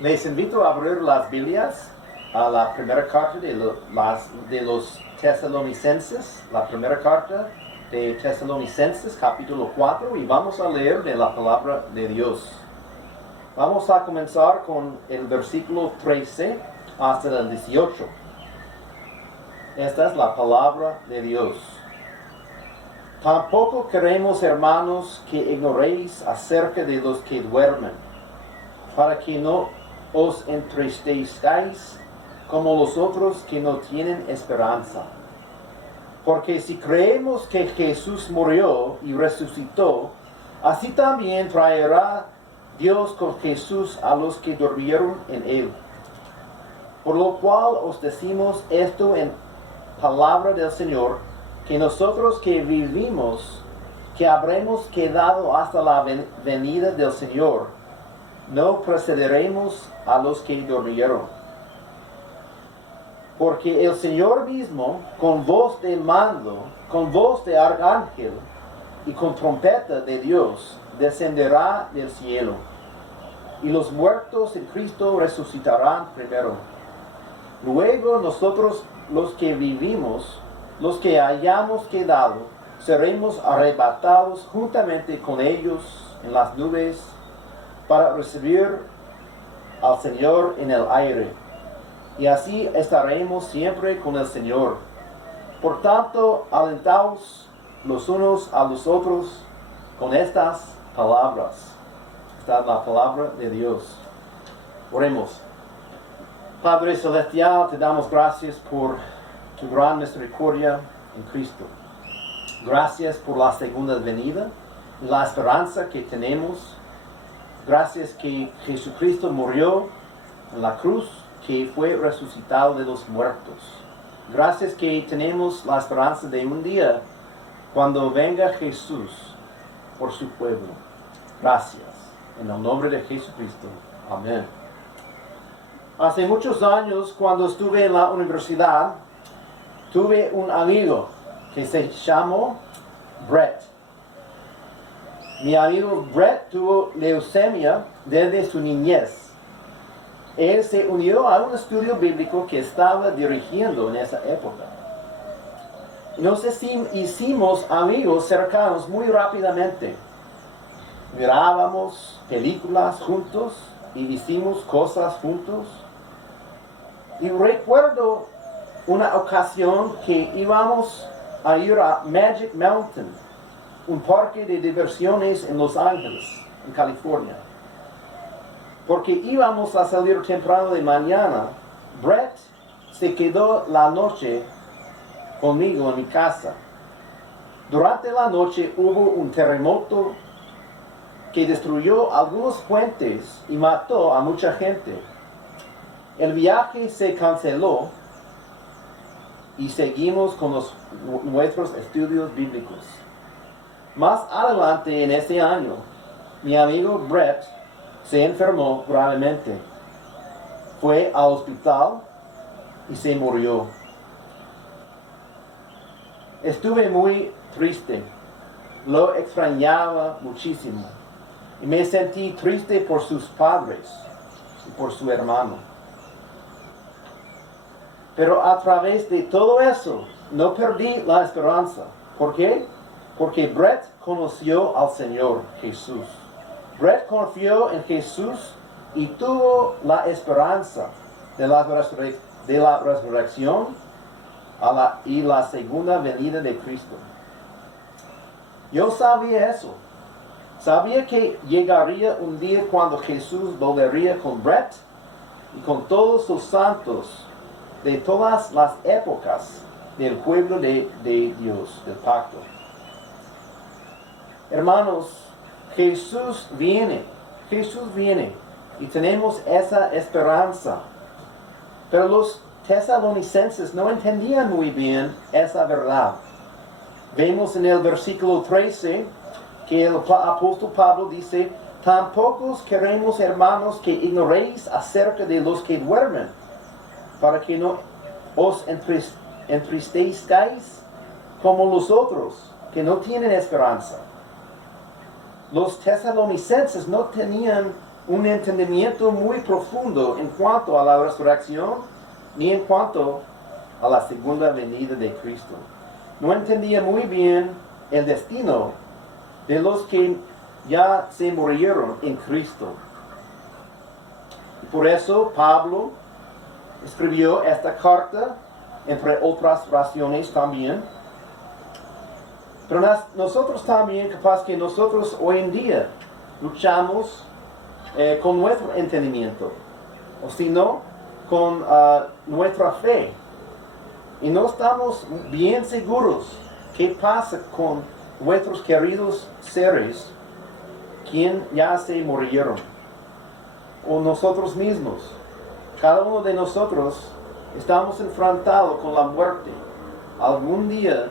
Les invito a abrir las Biblias a la primera carta de los Tesalonicenses, la primera carta de Tesalonicenses, capítulo 4, y vamos a leer de la palabra de Dios. Vamos a comenzar con el versículo 13 hasta el 18. Esta es la palabra de Dios. Tampoco queremos, hermanos, que ignoréis acerca de los que duermen, para que no os entristezcáis como los otros que no tienen esperanza. Porque si creemos que Jesús murió y resucitó, así también traerá Dios con Jesús a los que durmieron en él. Por lo cual os decimos esto en palabra del Señor, que nosotros que vivimos, que habremos quedado hasta la venida del Señor, no precederemos a los que durmieron. Porque el Señor mismo, con voz de mando, con voz de arcángel y con trompeta de Dios, descenderá del cielo. Y los muertos en Cristo resucitarán primero. Luego nosotros, los que vivimos, los que hayamos quedado, seremos arrebatados juntamente con ellos en las nubes para recibir al Señor en el aire. Y así estaremos siempre con el Señor. Por tanto, alentaos los unos a los otros con estas palabras. Esta es la palabra de Dios. Oremos. Padre Celestial, te damos gracias por tu gran misericordia en Cristo. Gracias por la segunda venida y la esperanza que tenemos. Gracias que Jesucristo murió en la cruz, que fue resucitado de los muertos. Gracias que tenemos la esperanza de un día cuando venga Jesús por su pueblo. Gracias. En el nombre de Jesucristo. Amén. Hace muchos años, cuando estuve en la universidad, tuve un amigo que se llamó Brett. Mi amigo Brett tuvo leucemia desde su niñez. Él se unió a un estudio bíblico que estaba dirigiendo en esa época. Nos hicimos amigos cercanos muy rápidamente. Mirábamos películas juntos y hicimos cosas juntos. Y recuerdo una ocasión que íbamos a ir a Magic Mountain, un parque de diversiones en Los Ángeles, en California. Porque íbamos a salir temprano de mañana, Brett se quedó la noche conmigo en mi casa. Durante la noche hubo un terremoto que destruyó algunos puentes y mató a mucha gente. El viaje se canceló y seguimos con nuestros estudios bíblicos. Más adelante en ese año, mi amigo Brett se enfermó gravemente. Fue al hospital y se murió. Estuve muy triste. Lo extrañaba muchísimo. Y me sentí triste por sus padres y por su hermano. Pero a través de todo eso, no perdí la esperanza. ¿Por qué? Porque Brett conoció al Señor Jesús. Brett confió en Jesús y tuvo la esperanza de la resurrección y la segunda venida de Cristo. Yo sabía eso. Sabía que llegaría un día cuando Jesús volvería con Brett y con todos los santos de todas las épocas del pueblo de Dios, del pacto. Hermanos, Jesús viene y tenemos esa esperanza. Pero los tesalonicenses no entendían muy bien esa verdad. Vemos en el versículo 13 que el apóstol Pablo dice: tampoco queremos, hermanos, que ignoréis acerca de los que duermen, para que no os entristezcáis como los otros que no tienen esperanza. Los tesalonicenses no tenían un entendimiento muy profundo en cuanto a la resurrección, ni en cuanto a la segunda venida de Cristo. No entendía muy bien el destino de los que ya se murieron en Cristo. Por eso Pablo escribió esta carta, entre otras oraciones también. Pero nosotros también, capaz que nosotros hoy en día luchamos con nuestro entendimiento, o si no, con nuestra fe. Y no estamos bien seguros qué pasa con nuestros queridos seres, quien ya se murieron, o nosotros mismos. Cada uno de nosotros estamos enfrentados con la muerte. Algún día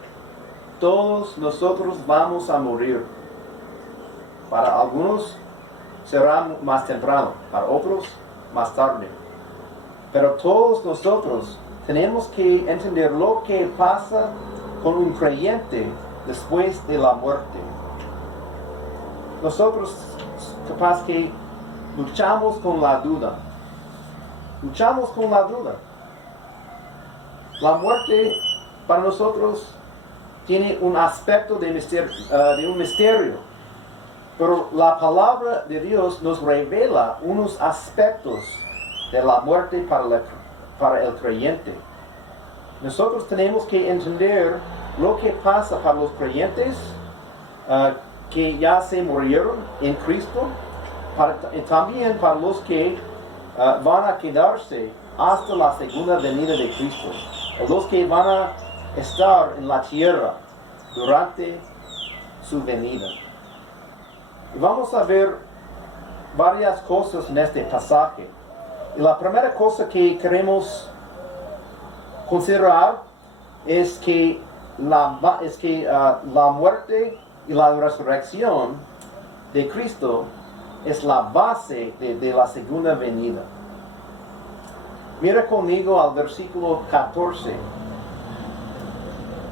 todos nosotros vamos a morir. Para algunos será más temprano, para otros más tarde. Pero todos nosotros tenemos que entender lo que pasa con un creyente después de la muerte. Nosotros capaz que luchamos con la duda. Luchamos con la duda. La muerte para nosotros tiene un aspecto de un misterio. Pero la palabra de Dios nos revela unos aspectos de la muerte para el creyente. Nosotros tenemos que entender lo que pasa para los creyentes que ya se murieron en Cristo, y también para los que van a quedarse hasta la segunda venida de Cristo, o los que van a estar en la tierra durante su venida. Y vamos a ver varias cosas en este pasaje. Y la primera cosa que queremos considerar es que la muerte y la resurrección de Cristo es la base de la segunda venida. Mira conmigo al versículo 14.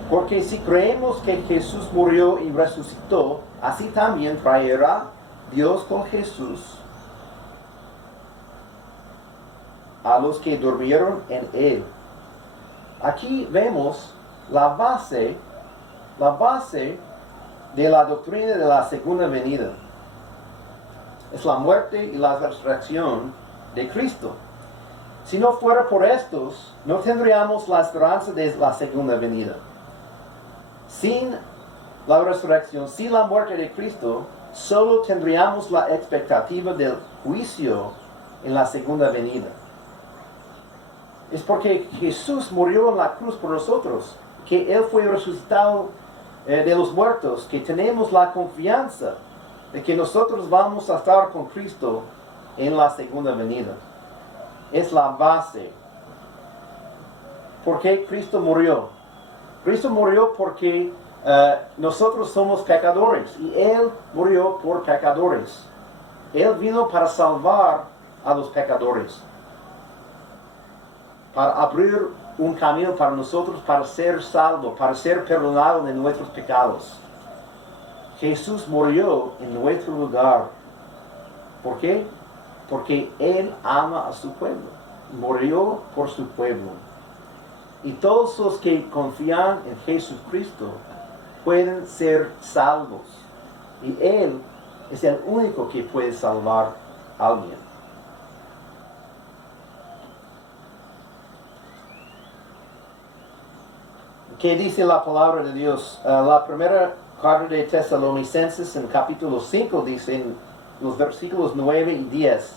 Porque si creemos que Jesús murió y resucitó, así también traerá Dios con Jesús a los que durmieron en él. Aquí vemos la base de la doctrina de la segunda venida. Es la muerte y la resurrección de Cristo. Si no fuera por estos, no tendríamos la esperanza de la segunda venida. Sin la resurrección, sin la muerte de Cristo, solo tendríamos la expectativa del juicio en la segunda venida. Es porque Jesús murió en la cruz por nosotros, que Él fue resucitado de los muertos, que tenemos la confianza de que nosotros vamos a estar con Cristo en la segunda venida. Es la base. ¿Por qué Cristo murió? Cristo murió porque nosotros somos pecadores y Él murió por pecadores. Él vino para salvar a los pecadores, para abrir un camino para nosotros, para ser salvos, para ser perdonados de nuestros pecados. Jesús murió en nuestro lugar. ¿Por qué? Porque Él ama a su pueblo. Murió por su pueblo. Y todos los que confían en Jesucristo pueden ser salvos. Y Él es el único que puede salvar a alguien. ¿Qué dice la palabra de Dios? La primera carta de Tesalonicenses en capítulo 5 dice en los versículos 9 y 10.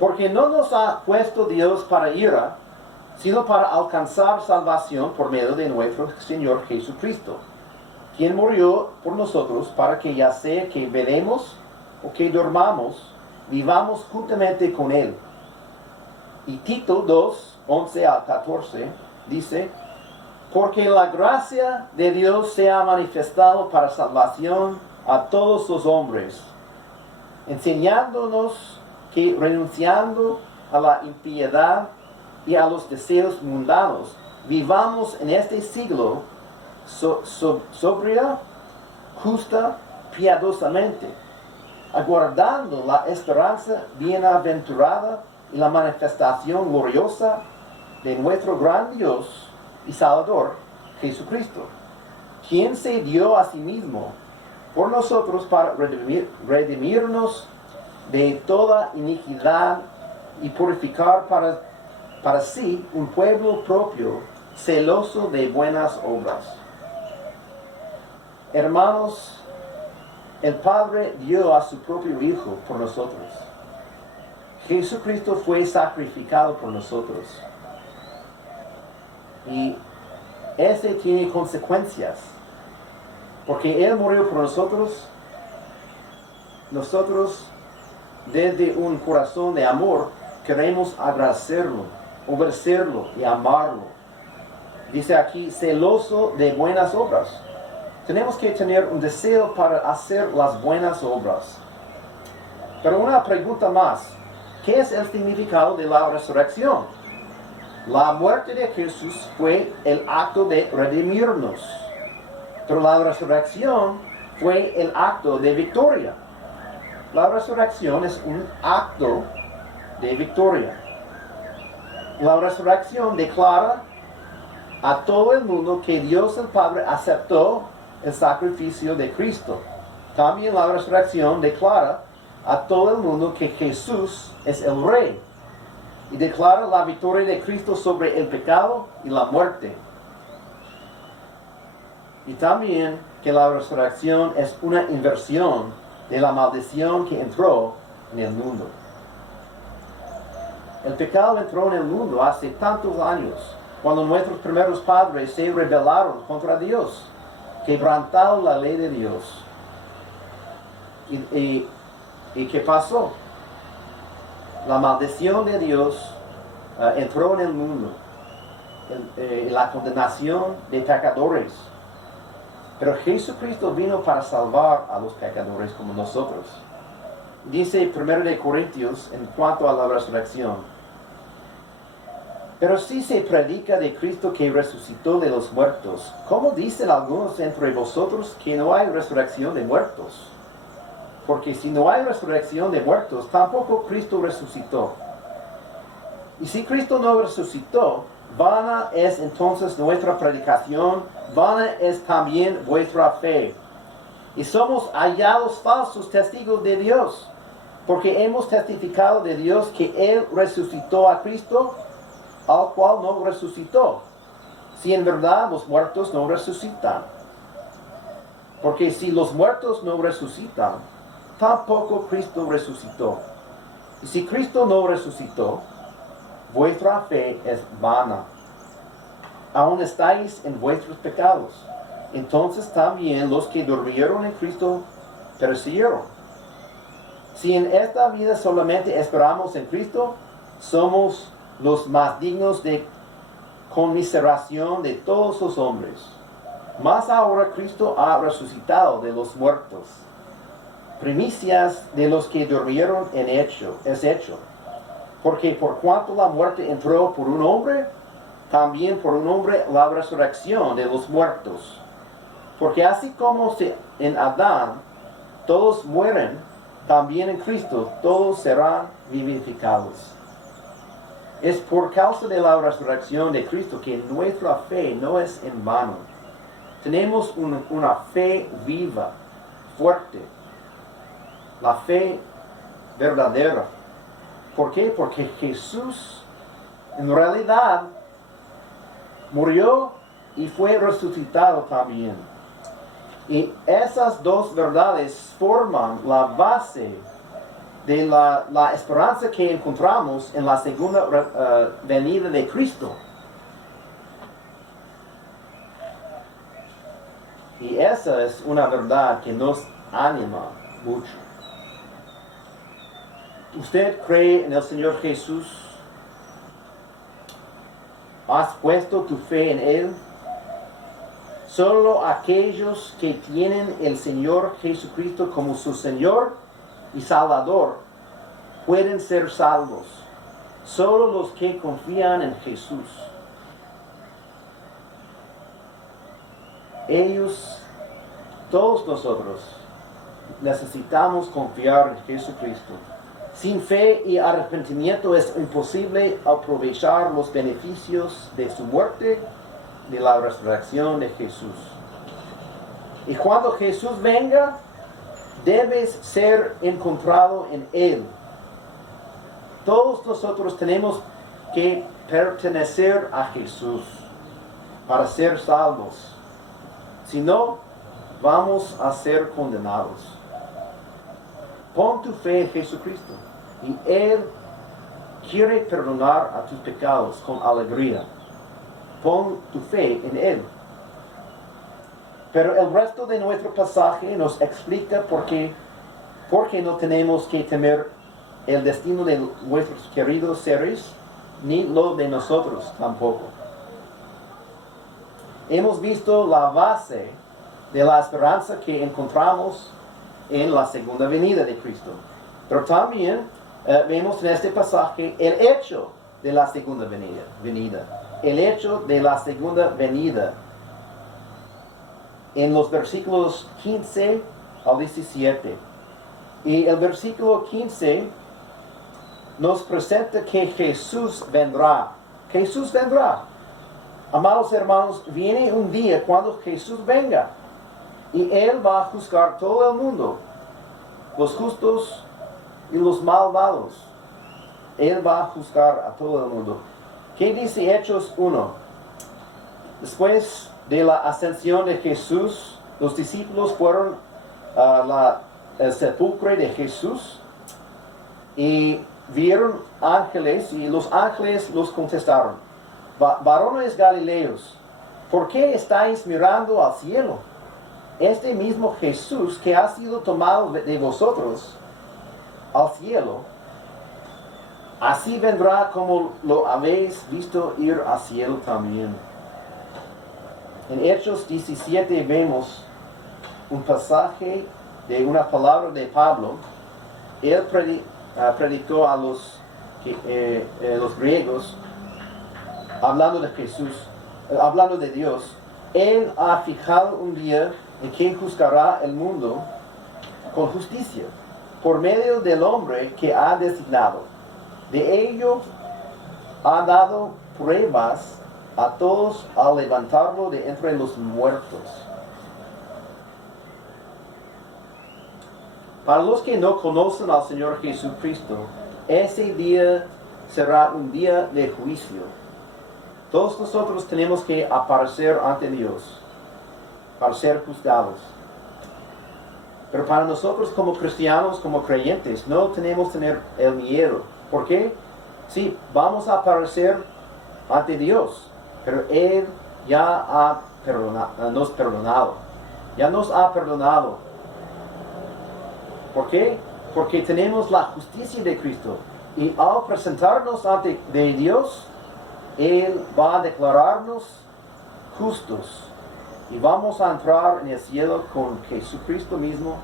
Porque no nos ha puesto Dios para ira, sino para alcanzar salvación por medio de nuestro Señor Jesucristo, quien murió por nosotros para que ya sea que veremos o que dormamos, vivamos juntamente con Él. Y Tito 2, 11 al 14 dice: porque la gracia de Dios se ha manifestado para salvación a todos los hombres, enseñándonos que renunciando a la impiedad y a los deseos mundanos, vivamos en este siglo sobria, justa, piadosamente, aguardando la esperanza bienaventurada y la manifestación gloriosa de nuestro gran Dios y Salvador, Jesucristo, quien se dio a sí mismo por nosotros para redimirnos de toda iniquidad y purificar para sí un pueblo propio, celoso de buenas obras. Hermanos, el Padre dio a su propio Hijo por nosotros. Jesucristo fue sacrificado por nosotros. Y ese tiene consecuencias. Porque Él murió por nosotros. Nosotros, desde un corazón de amor, queremos agradecerlo, obedecerlo y amarlo. Dice aquí, celoso de buenas obras. Tenemos que tener un deseo para hacer las buenas obras. Pero una pregunta más. ¿Qué es el significado de la resurrección? La muerte de Jesús fue el acto de redimirnos. Pero la resurrección fue el acto de victoria. La resurrección es un acto de victoria. La resurrección declara a todo el mundo que Dios el Padre aceptó el sacrificio de Cristo. También la resurrección declara a todo el mundo que Jesús es el Rey y declara la victoria de Cristo sobre el pecado y la muerte. Y también que la resurrección es una inversión de la maldición que entró en el mundo. El pecado entró en el mundo hace tantos años, cuando nuestros primeros padres se rebelaron contra Dios, quebrantaron la ley de Dios. ¿Y qué pasó? La maldición de Dios entró en el mundo, la condenación de pecadores. Pero Jesucristo vino para salvar a los pecadores como nosotros. Dice 1 Corintios en cuanto a la resurrección: pero si se predica de Cristo que resucitó de los muertos, ¿cómo dicen algunos entre vosotros que no hay resurrección de muertos? Porque si no hay resurrección de muertos, tampoco Cristo resucitó. Y si Cristo no resucitó, vana es entonces nuestra predicación, vana es también vuestra fe. Y somos hallados falsos testigos de Dios, porque hemos testificado de Dios que Él resucitó a Cristo, al cual no resucitó, si en verdad los muertos no resucitan. Porque si los muertos no resucitan, tampoco Cristo resucitó. Y si Cristo no resucitó, vuestra fe es vana. Aún estáis en vuestros pecados. Entonces también los que durmieron en Cristo perecieron. Si en esta vida solamente esperamos en Cristo, somos los más dignos de conmiseración de todos los hombres. Mas ahora Cristo ha resucitado de los muertos, primicias de los que durmieron es hecho. Porque por cuanto la muerte entró por un hombre, también por un hombre la resurrección de los muertos. Porque así como en Adán todos mueren, también en Cristo todos serán vivificados. Es por causa de la resurrección de Cristo que nuestra fe no es en vano. Tenemos una fe viva, fuerte, la fe verdadera. ¿Por qué? Porque Jesús en realidad murió y fue resucitado también. Y esas dos verdades forman la base de la esperanza que encontramos en la segunda venida de Cristo. Y esa es una verdad que nos anima mucho. ¿Usted cree en el Señor Jesús? ¿Has puesto tu fe en Él? Solo aquellos que tienen el Señor Jesucristo como su Señor y Salvador pueden ser salvos. Solo los que confían en Jesús. Ellos, todos nosotros, necesitamos confiar en Jesucristo. Sin fe y arrepentimiento es imposible aprovechar los beneficios de su muerte, de la resurrección de Jesús. Y cuando Jesús venga, debes ser encontrado en Él. Todos nosotros tenemos que pertenecer a Jesús para ser salvos. Si no, vamos a ser condenados. Pon tu fe en Jesucristo y Él quiere perdonar a tus pecados con alegría. Pon tu fe en Él. Pero el resto de nuestro pasaje nos explica por qué no tenemos que temer el destino de nuestros queridos seres, ni lo de nosotros tampoco. Hemos visto la base de la esperanza que encontramos en la segunda venida de Cristo. Pero también vemos en este pasaje el hecho de la segunda venida. El hecho de la segunda venida. En los versículos 15 al 17. Y el versículo 15 nos presenta que Jesús vendrá. Jesús vendrá. Amados hermanos, viene un día cuando Jesús venga. Y Él va a juzgar todo el mundo. Los justos y los malvados. Él va a juzgar a todo el mundo. ¿Qué dice Hechos 1? Después de la ascensión de Jesús, los discípulos fueron al sepulcro de Jesús y vieron ángeles, y los ángeles los contestaron: varones galileos, ¿por qué estáis mirando al cielo? Este mismo Jesús que ha sido tomado de vosotros al cielo, así vendrá como lo habéis visto ir al cielo también. En Hechos 17 vemos un pasaje de una palabra de Pablo. Él predicó a los griegos, hablando de Jesús, hablando de Dios. Él ha fijado un día en que juzgará el mundo con justicia, por medio del hombre que ha designado. De ello ha dado pruebas a todos al levantarlo de entre los muertos. Para los que no conocen al Señor Jesucristo, ese día será un día de juicio. Todos nosotros tenemos que aparecer ante Dios para ser juzgados. Pero para nosotros como cristianos, como creyentes, no tenemos que tener el miedo. ¿Por qué? Sí, vamos a aparecer ante Dios, pero Él ya nos perdonado. Ya nos ha perdonado. ¿Por qué? Porque tenemos la justicia de Cristo. Y al presentarnos ante de Dios, Él va a declararnos justos. Y vamos a entrar en el cielo con Jesucristo mismo,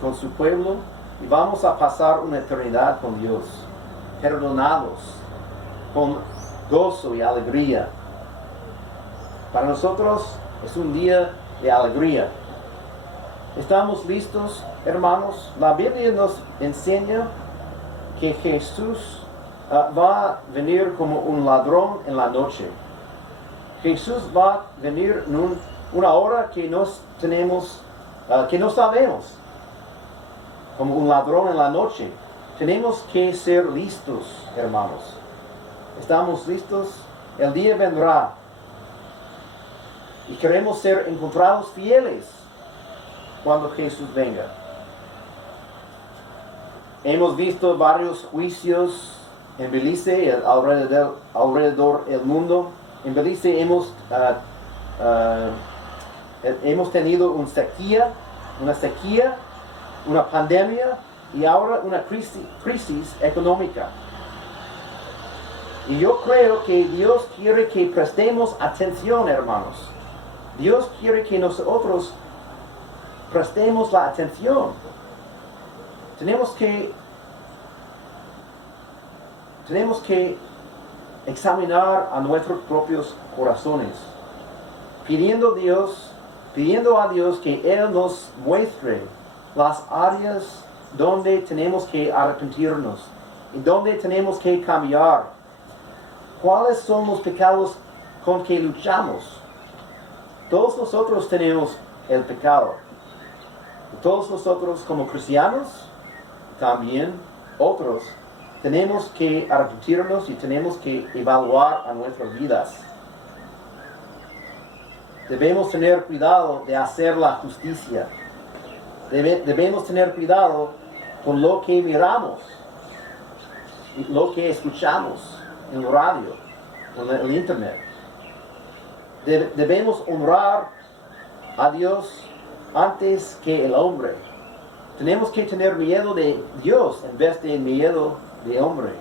con su pueblo, y vamos a pasar una eternidad con Dios, perdonados, con gozo y alegría. Para nosotros es un día de alegría. ¿Estamos listos, hermanos? La Biblia nos enseña que Jesús va a venir como un ladrón en la noche. Jesús va a venir en una hora que no sabemos, como un ladrón en la noche. Tenemos que ser listos, hermanos. ¿Estamos listos? El día vendrá y queremos ser encontrados fieles cuando Jesús venga. Hemos visto varios juicios en Belice, alrededor del mundo. En Belice hemos tenido una sequía, una pandemia y ahora una crisis económica. Y yo creo que Dios quiere que prestemos atención, hermanos. Dios quiere que nosotros prestemos la atención. Tenemos que examinar a nuestros propios corazones, pidiendo a Dios que Él nos muestre las áreas donde tenemos que arrepentirnos y donde tenemos que cambiar. ¿Cuáles son los pecados con que luchamos? Todos nosotros tenemos el pecado. Todos nosotros como cristianos, también otros, tenemos que arrepentirnos y tenemos que evaluar a nuestras vidas. Debemos tener cuidado de hacer la justicia. Debemos tener cuidado con lo que miramos, lo que escuchamos en la radio, en el internet. Debemos honrar a Dios antes que el hombre. Tenemos que tener miedo de Dios en vez de miedo de hombre.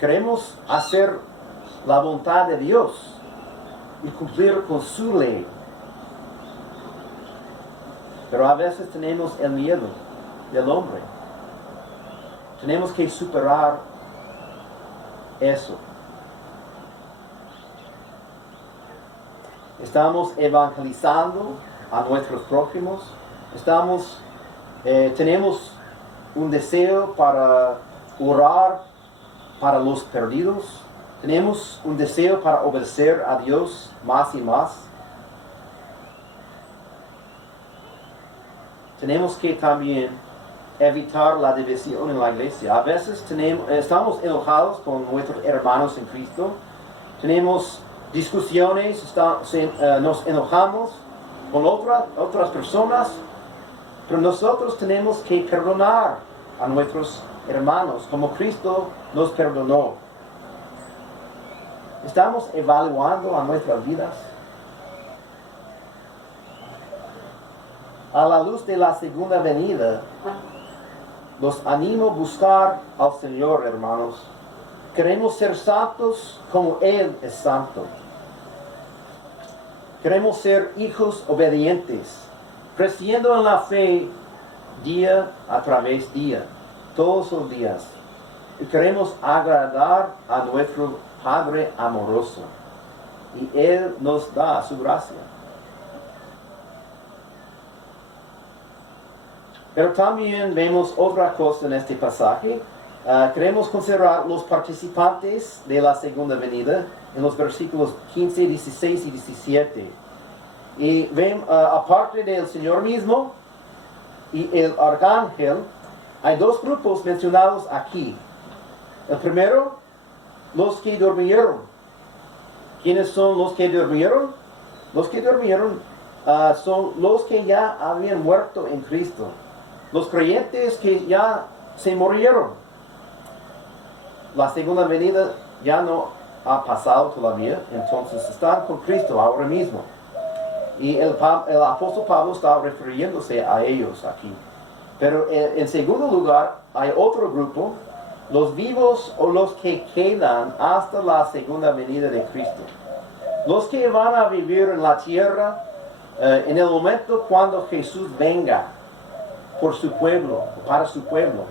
Queremos hacer la voluntad de Dios y cumplir con su ley. Pero a veces tenemos el miedo del hombre. Tenemos que superar eso. Estamos evangelizando a nuestros prójimos. Tenemos un deseo para orar para los perdidos. Tenemos un deseo para obedecer a Dios más y más. Tenemos que también evitar la división en la iglesia. A veces estamos enojados con nuestros hermanos en Cristo. Tenemos discusiones, nos enojamos con otras personas, pero nosotros tenemos que perdonar a nuestros hermanos como Cristo nos perdonó. ¿Estamos evaluando a nuestras vidas? A la luz de la segunda venida, los animo a buscar al Señor, hermanos. Queremos ser santos como Él es santo. Queremos ser hijos obedientes, creciendo en la fe día a través día, todos los días. Y queremos agradar a nuestro Padre amoroso. Y Él nos da su gracia. Pero también vemos otra cosa en este pasaje. Queremos considerar los participantes de la segunda venida en los versículos 15, 16 y 17. Y ven, aparte del Señor mismo y el arcángel, hay dos grupos mencionados aquí. El primero, los que durmieron. ¿Quiénes son los que durmieron? Los que durmieron son los que ya habían muerto en Cristo. Los creyentes que ya se murieron. La segunda venida ya no ha pasado todavía, entonces están con Cristo ahora mismo. Y el apóstol Pablo está refiriéndose a ellos aquí. Pero en segundo lugar, hay otro grupo, los vivos o los que quedan hasta la segunda venida de Cristo. Los que van a vivir en la tierra en el momento cuando Jesús venga por su pueblo, para su pueblo.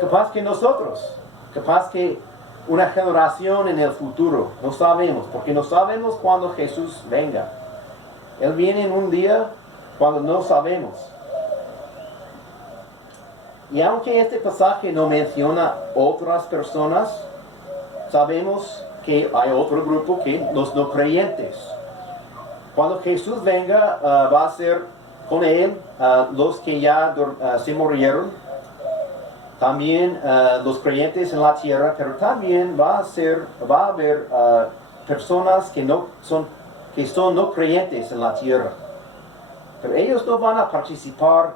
Capaz que nosotros, capaz que una generación en el futuro, no sabemos, porque no sabemos cuándo Jesús venga. Él viene en un día cuando no sabemos. Y aunque este pasaje no menciona otras personas, sabemos que hay otro grupo que los no creyentes. Cuando Jesús venga, va a ser con Él los que ya se murieron, también los creyentes en la tierra, pero también va a haber personas que son no creyentes en la tierra. Pero ellos no van a participar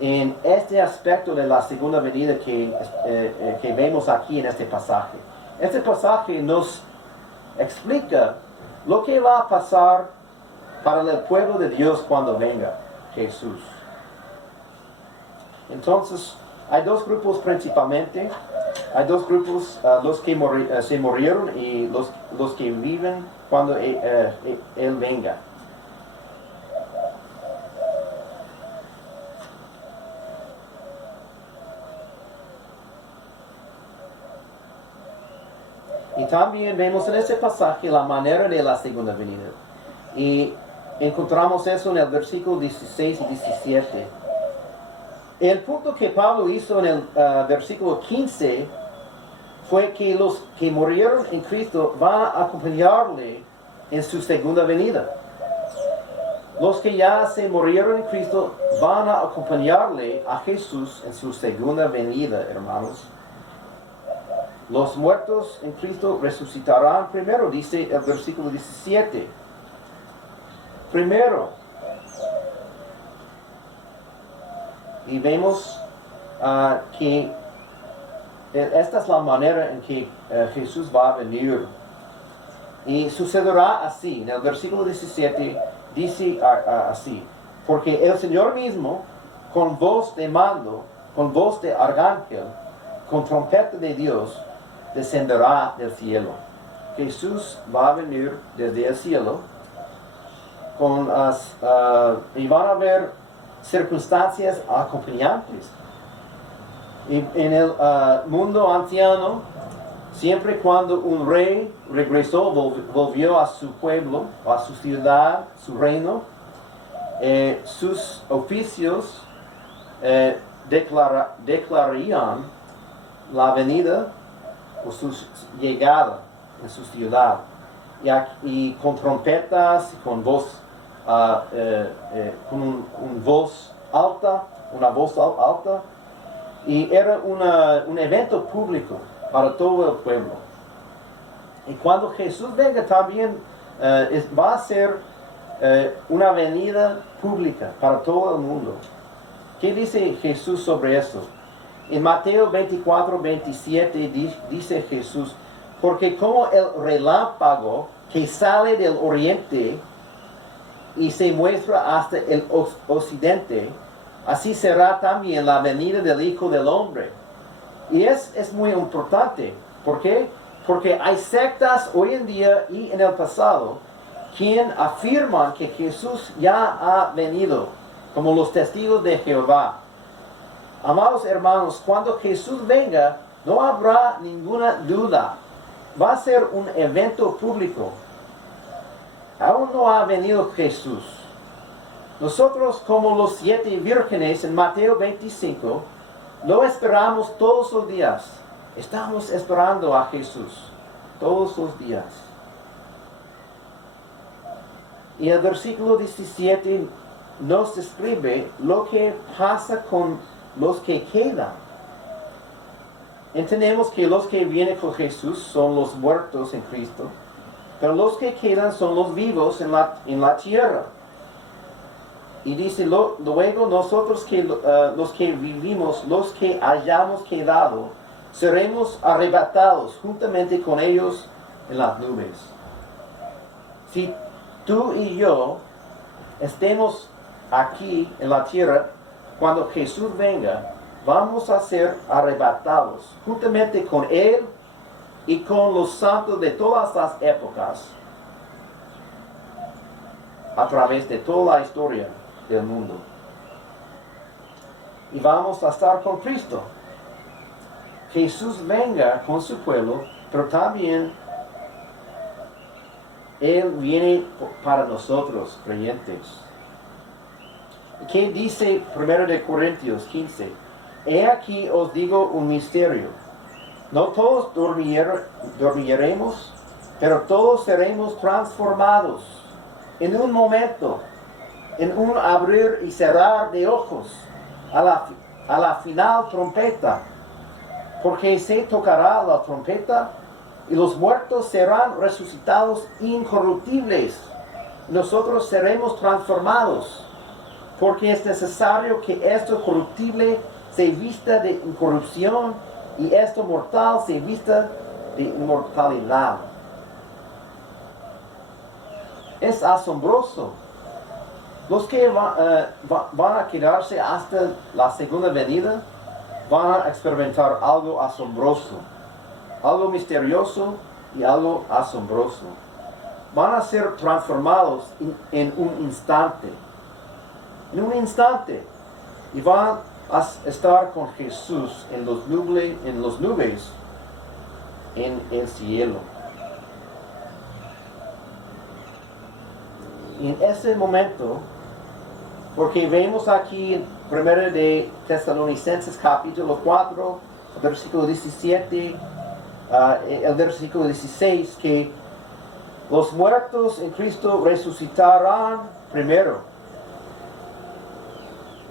en este aspecto de la segunda venida que vemos aquí en este pasaje. Este pasaje nos explica lo que va a pasar para el pueblo de Dios cuando venga Jesús. Entonces, hay dos grupos principalmente. Hay dos grupos, los que se murieron y los que viven cuando Él venga. Y también vemos en este pasaje la manera de la segunda venida. Y Encontramos eso en el versículo 16 y 17. El punto que Pablo hizo en el versículo 15 fue que los que murieron en Cristo van a acompañarle en su segunda venida. Los que ya se murieron en Cristo van a acompañarle a Jesús en su segunda venida, hermanos. Los muertos en Cristo resucitarán primero, dice el versículo 17. Primero. Y vemos que esta es la manera en que Jesús va a venir. Y sucederá así. En el versículo 17 dice así: porque el Señor mismo, con voz de mando, con voz de arcángel, con trompeta de Dios, descenderá del cielo. Jesús va a venir desde el cielo y van a haber circunstancias acompañantes. Y en el mundo anciano, siempre cuando un rey regresó, volvió a su pueblo, a su ciudad, su reino, sus oficios declararían la venida o su llegada en su ciudad. Y con trompetas, con voz, con una voz alta, y era un evento público para todo el pueblo. Y cuando Jesús venga también va a ser una venida pública para todo el mundo. ¿Qué dice Jesús sobre eso? En Mateo 24, 27 dice Jesús: porque como el relámpago que sale del oriente y se muestra hasta el occidente, así será también la venida del Hijo del Hombre. Y es muy importante. ¿Por qué? Porque hay sectas hoy en día y en el pasado quien afirman que Jesús ya ha venido, como los testigos de Jehová. Amados hermanos, cuando Jesús venga, no habrá ninguna duda. Va a ser un evento público. Aún no ha venido Jesús. Nosotros, como los 7 vírgenes en Mateo 25, lo esperamos todos los días. Estamos esperando a Jesús todos los días. Y el versículo 17 nos describe lo que pasa con los que quedan. Entendemos que los que vienen con Jesús son los muertos en Cristo, pero los que quedan son los vivos en la tierra. Y dice, luego nosotros los que vivimos, los que hayamos quedado, seremos arrebatados juntamente con ellos en las nubes. Si tú y yo estemos aquí en la tierra, cuando Jesús venga, vamos a ser arrebatados juntamente con Él y con los santos de todas las épocas, a través de toda la historia del mundo. Y vamos a estar con Cristo. Jesús venga con su pueblo, pero también Él viene para nosotros, creyentes. ¿Qué dice 1 Corintios 15? He aquí os digo un misterio. No todos dormiremos, pero todos seremos transformados en un momento, en un abrir y cerrar de ojos, a la final trompeta. Porque se tocará la trompeta y los muertos serán resucitados incorruptibles. Nosotros seremos transformados, porque es necesario que esto corruptible se vista de incorrupción y esto mortal se vista de inmortalidad. Es asombroso. Los que van a quedarse hasta la segunda venida van a experimentar algo asombroso, algo misterioso y algo asombroso. Van a ser transformados en un instante. En un instante. Y van a estar con Jesús en los nubes, en el cielo. En ese momento, porque vemos aquí en 1 de Tesalonicenses capítulo 4, versículo 17, el versículo 16, que los muertos en Cristo resucitarán primero.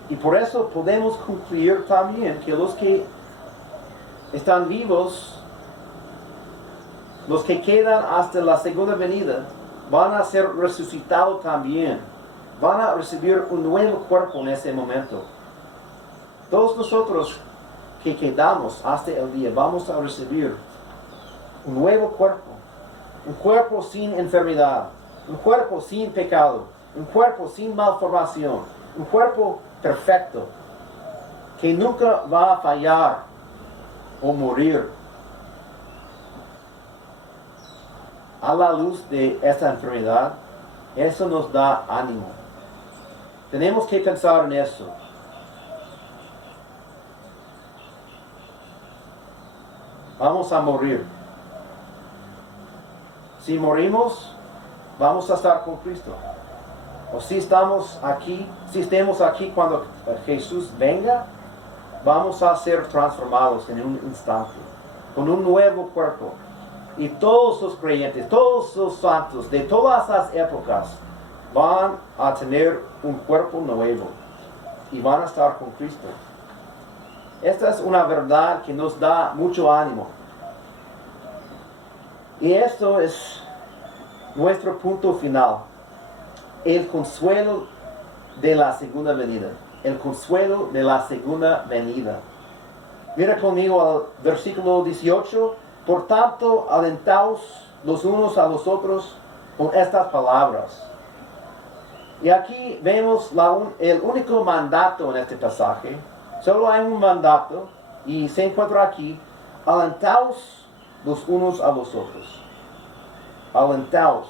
Y por eso podemos concluir también que los que están vivos, los que quedan hasta la segunda venida, van a ser resucitados también. Van a recibir un nuevo cuerpo en ese momento. Todos nosotros que quedamos hasta el día vamos a recibir un nuevo cuerpo. Un cuerpo sin enfermedad. Un cuerpo sin pecado. Un cuerpo sin malformación. Un cuerpo perfecto. Que nunca va a fallar o morir a la luz de esta enfermedad. Eso nos da ánimo. Tenemos que pensar en eso. Vamos a morir. Si morimos, vamos a estar con Cristo. O si estamos aquí cuando Jesús venga, vamos a ser transformados en un instante, con un nuevo cuerpo. Y todos los creyentes, todos los santos de todas las épocas van a tener un cuerpo nuevo y van a estar con Cristo. Esta es una verdad que nos da mucho ánimo. Y esto es nuestro punto final. El consuelo de la segunda venida. El consuelo de la segunda venida. Mira conmigo al versículo 18. Por tanto, alentaos los unos a los otros con estas palabras. Y aquí vemos el único mandato en este pasaje. Solo hay un mandato y se encuentra aquí. Alentaos los unos a los otros. Alentaos.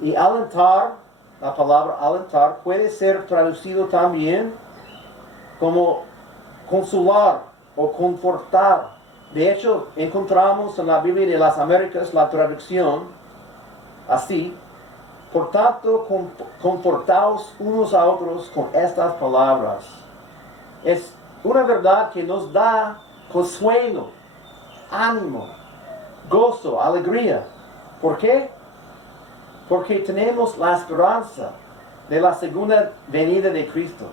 Y alentar, la palabra alentar, puede ser traducido también como consolar o confortar. De hecho, encontramos en la Biblia de las Américas la traducción así. Por tanto, confortaos unos a otros con estas palabras. Es una verdad que nos da consuelo, ánimo, gozo, alegría. ¿Por qué? Porque tenemos la esperanza de la segunda venida de Cristo.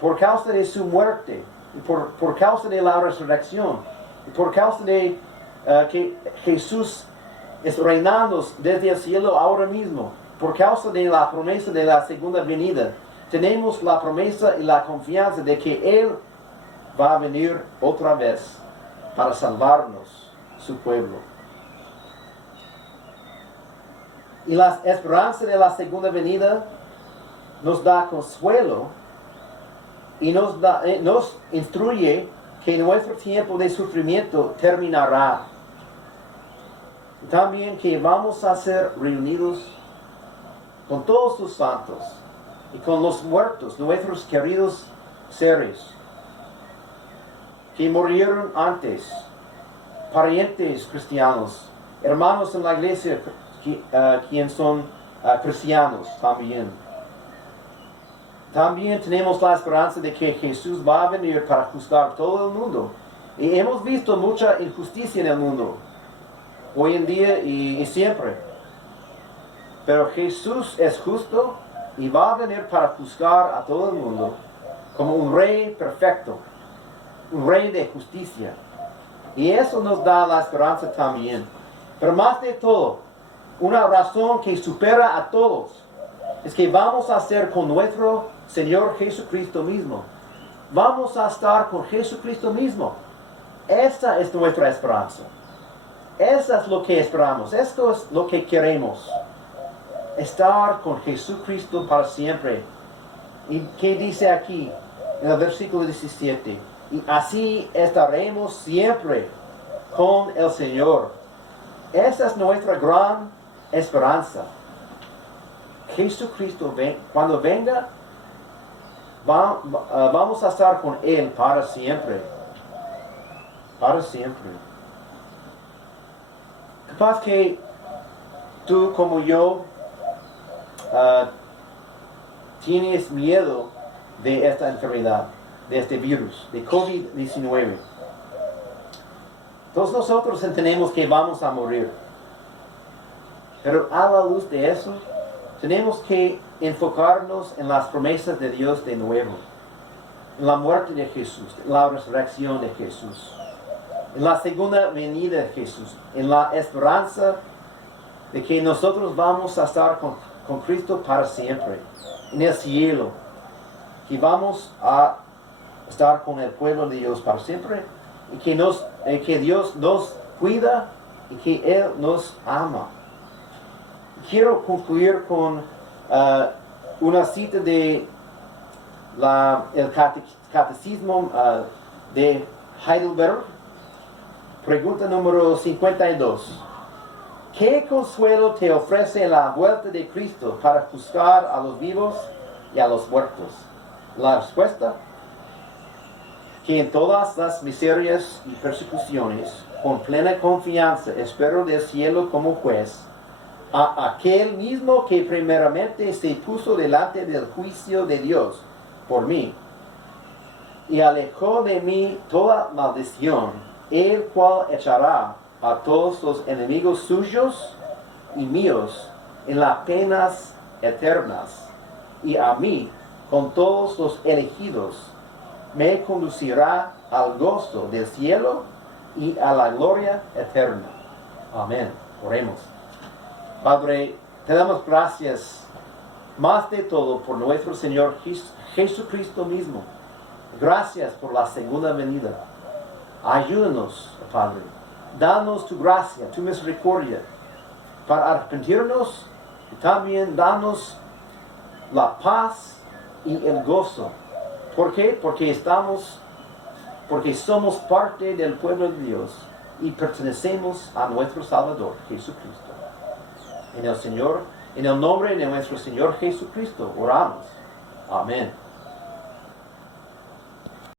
Por causa de su muerte, y por causa de la resurrección, y por causa de que Jesús es reinando desde el cielo ahora mismo, por causa de la promesa de la segunda venida, tenemos la promesa y la confianza de que Él va a venir otra vez para salvarnos, su pueblo. Y la esperanza de la segunda venida nos da consuelo y nos instruye que nuestro tiempo de sufrimiento terminará. También que vamos a ser reunidos con todos los santos y con los muertos, nuestros queridos seres que murieron antes, parientes cristianos, hermanos en la iglesia quienes son cristianos también. También tenemos la esperanza de que Jesús va a venir para juzgar todo el mundo. Y hemos visto mucha injusticia en el mundo, hoy en día y siempre. Pero Jesús es justo y va a venir para juzgar a todo el mundo como un rey perfecto, un rey de justicia. Y eso nos da la esperanza también. Pero más de todo, una razón que supera a todos es que vamos a estar con nuestro Señor Jesucristo mismo. Vamos a estar con Jesucristo mismo. Esta es nuestra esperanza. Eso es lo que esperamos. Esto es lo que queremos. Estar con Jesucristo para siempre. ¿Y qué dice aquí en el versículo 17? Y así estaremos siempre con el Señor. Esa es nuestra gran esperanza. Jesucristo, cuando venga, vamos a estar con Él para siempre. Para siempre. Capaz que tú como yo tienes miedo de esta enfermedad, de este virus, de COVID-19. Todos nosotros entendemos que vamos a morir. Pero a la luz de eso, tenemos que enfocarnos en las promesas de Dios de nuevo. En la muerte de Jesús, en la resurrección de Jesús, en la segunda venida de Jesús, en la esperanza de que nosotros vamos a estar con Cristo para siempre, en el cielo, que vamos a estar con el pueblo de Dios para siempre, y que Dios nos cuida y que Él nos ama. Quiero concluir con una cita de el catecismo de Heidelberg. Pregunta número 52. ¿Qué consuelo te ofrece la vuelta de Cristo para juzgar a los vivos y a los muertos? La respuesta: que en todas las miserias y persecuciones, con plena confianza espero del cielo como juez a aquel mismo que primeramente se puso delante del juicio de Dios por mí, y alejó de mí toda maldición, el cual echará a todos los enemigos suyos y míos en las penas eternas, y a mí, con todos los elegidos, me conducirá al gozo del cielo y a la gloria eterna. Amén. Oremos. Padre, te damos gracias más de todo por nuestro Señor Jesucristo mismo. Gracias por la segunda venida. Ayúdanos, Padre. Danos tu gracia, tu misericordia para arrepentirnos, y también danos la paz y el gozo. ¿Por qué? Porque somos parte del pueblo de Dios y pertenecemos a nuestro Salvador, Jesucristo. En el nombre de nuestro Señor Jesucristo oramos. Amén.